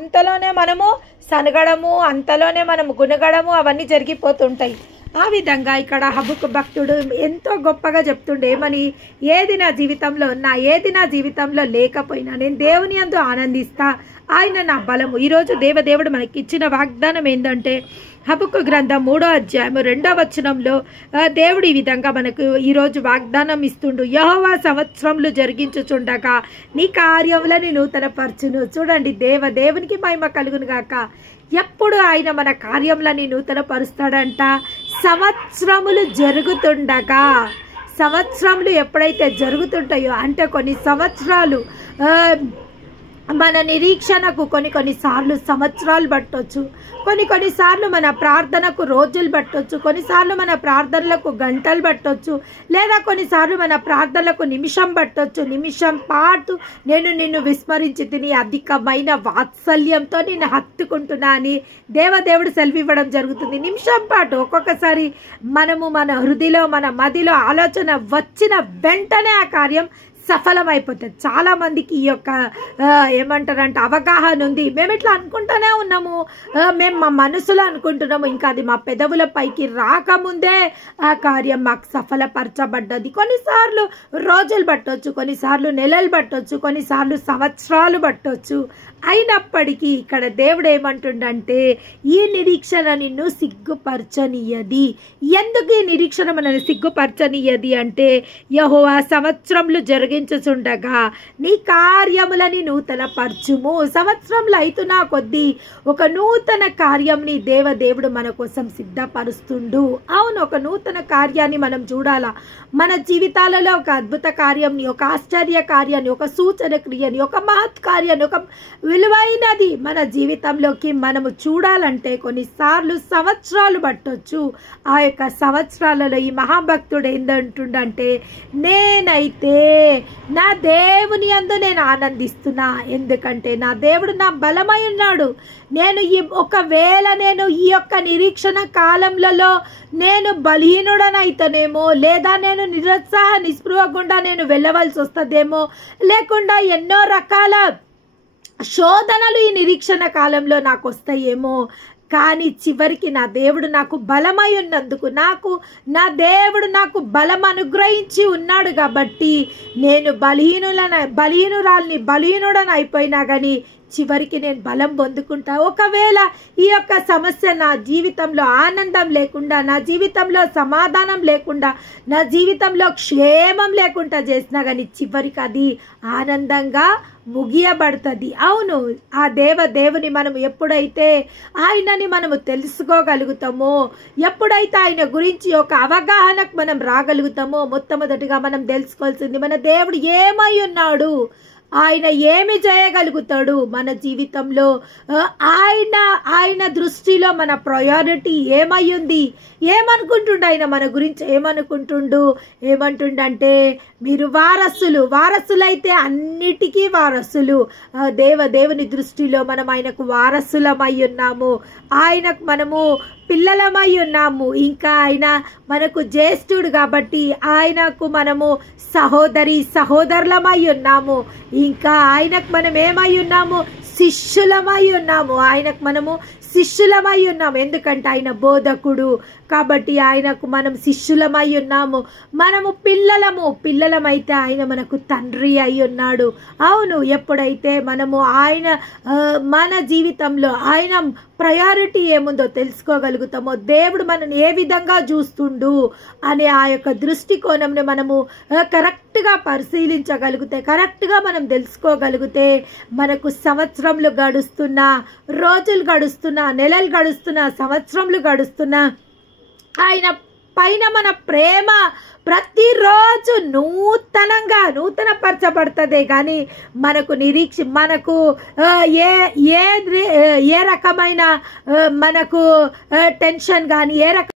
అంతలోనే మనము సనగడము, అంతలోనే మనము గునగడము అవన్నీ జరిగిపోతుంటాయి. ఆ విధంగా ఇక్కడ హబక్కు భక్తుడు ఎంతో గొప్పగా చెప్తుండే ఏమని, ఏది నా జీవితంలో ఉన్నా, ఏది నా జీవితంలో లేకపోయినా నేను దేవుని యందు ఆనందిస్తా, ఆయన నా బలము. ఈరోజు దేవదేవుడు మనకి ఇచ్చిన వాగ్దానం ఏంటంటే హబక్కు గ్రంథం 3వ అధ్యాయం 2వ వచనంలో దేవుడు ఈ విధంగా మనకు ఈరోజు వాగ్దానం ఇస్తుండు. యెహోవా సంవత్సరములు జరిగించుచుండగా నీ కార్యములను నూతనపరచును. చూడండి, దేవునికి మహిమ కలుగును గాక. ఎప్పుడు ఆయన మన కార్యములని నూతనపరుస్తాడంట? సంవత్సరములు జరుగుతుండగా. సంవత్సరములు ఎప్పుడైతే జరుగుతుంటాయో అంటే కొన్ని సంవత్సరాలు మన నిరీక్షణకు కొన్నిసార్లు సంవత్సరాలు పట్టొచ్చు, కొన్నిసార్లు మన ప్రార్థనకు రోజులు పట్టొచ్చు, కొన్నిసార్లు మన ప్రార్థనలకు గంటలు పట్టొచ్చు, లేదా కొన్నిసార్లు మన ప్రార్థనలకు నిమిషం పట్టొచ్చు. నిమిషం పాటు నేను నిన్ను విస్మరించి తిని అధికమైన వాత్సల్యంతో నేను హత్తుకుంటున్నా అని దేవదేవుడు సెలవివ్వడం జరుగుతుంది. నిమిషం పాటు ఒక్కొక్కసారి మనము మన హృదయలో మన మదిలో ఆలోచన వచ్చిన వెంటనే ఆ కార్యం సఫలమైపోతుంది. చాలా మందికి ఈ యొక్క ఏమంటారంటే అవగాహన ఉంది. మేము ఇట్లా అనుకుంటూనే ఉన్నాము, మేము మా మనసులో అనుకుంటున్నాము, ఇంకా అది మా పెదవుల పైకి రాకముందే ఆ కార్యం మాకు సఫలపరచబడ్డది. కొన్నిసార్లు రోజులు పట్టొచ్చు, కొన్నిసార్లు నెలలు పట్టొచ్చు, కొన్నిసార్లు సంవత్సరాలు పట్టొచ్చు. అయినప్పటికీ ఇక్కడ దేవుడు ఏమంటుండంటే ఈ నిరీక్షణ నిన్ను సిగ్గుపరచనీయది. ఎందుకు ఈ నిరీక్షణ మనల్ని సిగ్గుపరచనీయది అంటే యెహోవా సంవత్సరములు జరిగించుచుండగా నీ కార్యములని నూతనపరచుము. సంవత్సరంలో అవుతున్నా కొద్దీ ఒక నూతన కార్యంని దేవదేవుడు మన కోసం సిద్ధపరుస్తుండు. అవును, ఒక నూతన కార్యాన్ని మనం చూడాలా. మన జీవితాలలో ఒక అద్భుత కార్యంని, ఒక ఆశ్చర్య కార్యాన్ని, ఒక సూచన క్రియని, ఒక మహత్ కార్యాన్ని, ఒక విలువైనది మన జీవితంలోకి మనము చూడాలంటే కొన్నిసార్లు సంవత్సరాలు పట్టొచ్చు. ఆ యొక్క సంవత్సరాలలో ఈ మహాభక్తుడు ఏందంటుండంటే నేనైతే నా దేవుని యందు నేను ఆనందిస్తున్నా, ఎందుకంటే నా దేవుడు నా బలమై ఉన్నాడు. నేను ఒకవేళ నేను ఈ యొక్క నిరీక్షణ కాలంలో నేను బలహీనుడనైతేనేమో, లేదా నేను నిరుత్సాహ నిస్పృహ గుండా నేను వెళ్ళవలసి వస్తుందేమో, లేకుండా ఎన్నో రకాల శోధనలు ఈ నిరీక్షణ కాలంలో నాకు వస్తాయేమో, కానీ చివరికి నా దేవుడు నాకు బలమై ఉన్నందుకు, నా దేవుడు నాకు బలం అనుగ్రహించి ఉన్నాడు కాబట్టి నేను బలహీనుడని అయిపోయినా కానీ చివరికి నేను బలం పొందుకుంటా. ఒకవేళ ఈ యొక్క సమస్య నా జీవితంలో ఆనందం లేకుండా, నా జీవితంలో సమాధానం లేకుండా, నా జీవితంలో క్షేమం లేకుండా చేసినా కానీ చివరికి అది ఆనందంగా ముగియబడుతుంది. అవును, ఆ దేవుని మనం ఎప్పుడైతే ఆయనని మనము తెలుసుకోగలుగుతామో, ఎప్పుడైతే ఆయన గురించి ఒక అవగాహనకు మనం రాగలుగుతామో, మొట్టమొదటిగా మనం తెలుసుకోవాల్సింది మన దేవుడు ఏమై ఉన్నాడు, ఆయన ఏమి చేయగలుగుతాడు మన జీవితంలో, ఆయన దృష్టిలో మన ప్రయారిటీ ఏమయ్యింది, ఏమనుకుంటుండు ఆయన మన గురించి, ఏమంటుండంటే మీరు వారసులైతే అన్నిటికీ వారసులు. దేవుని దృష్టిలో మనం ఆయనకు వారసులమై ఉన్నాము, ఆయనకు మనము పిల్లలమై ఉన్నాము. ఇంకా ఆయన మనకు జ్యేష్ఠుడు కాబట్టి ఆయనకు మనము సహోదరులమై ఉన్నాము. ఇంకా ఆయనకు మనం ఏమై ఉన్నాము, శిష్యులమై ఉన్నాము. ఆయనకు మనము శిష్యులమై ఉన్నాము, ఎందుకంటే ఆయన బోధకుడు కాబట్టి ఆయనకు మనం శిష్యులమై ఉన్నాము. మనము పిల్లలమైతే ఆయన మనకు తండ్రి అయి ఉన్నాడు. అవును, ఎప్పుడైతే మనము మన జీవితంలో ఆయన ప్రయారిటీ ఏముందో తెలుసుకోగలుగుతామో, దేవుడు మనల్ని ఏ విధంగా చూస్తుండు అనే ఆ యొక్క దృష్టికోణంని మనము కరెక్ట్గా పరిశీలించగలిగితే, కరెక్ట్గా మనం తెలుసుకోగలిగితే, మనకు సంవత్సరంలు గడుస్తున్నా, రోజులు గడుస్తున్నా, నెలలు గడుస్తున్నా, సంవత్సరంలు గడుస్తున్నా, ఆయన పైన మన ప్రేమ ప్రతిరోజు నూతనపరచబడుతుంది. కానీ మనకు ఏ రకమైన మనకు టెన్షన్ కానీ, ఏ రకమైన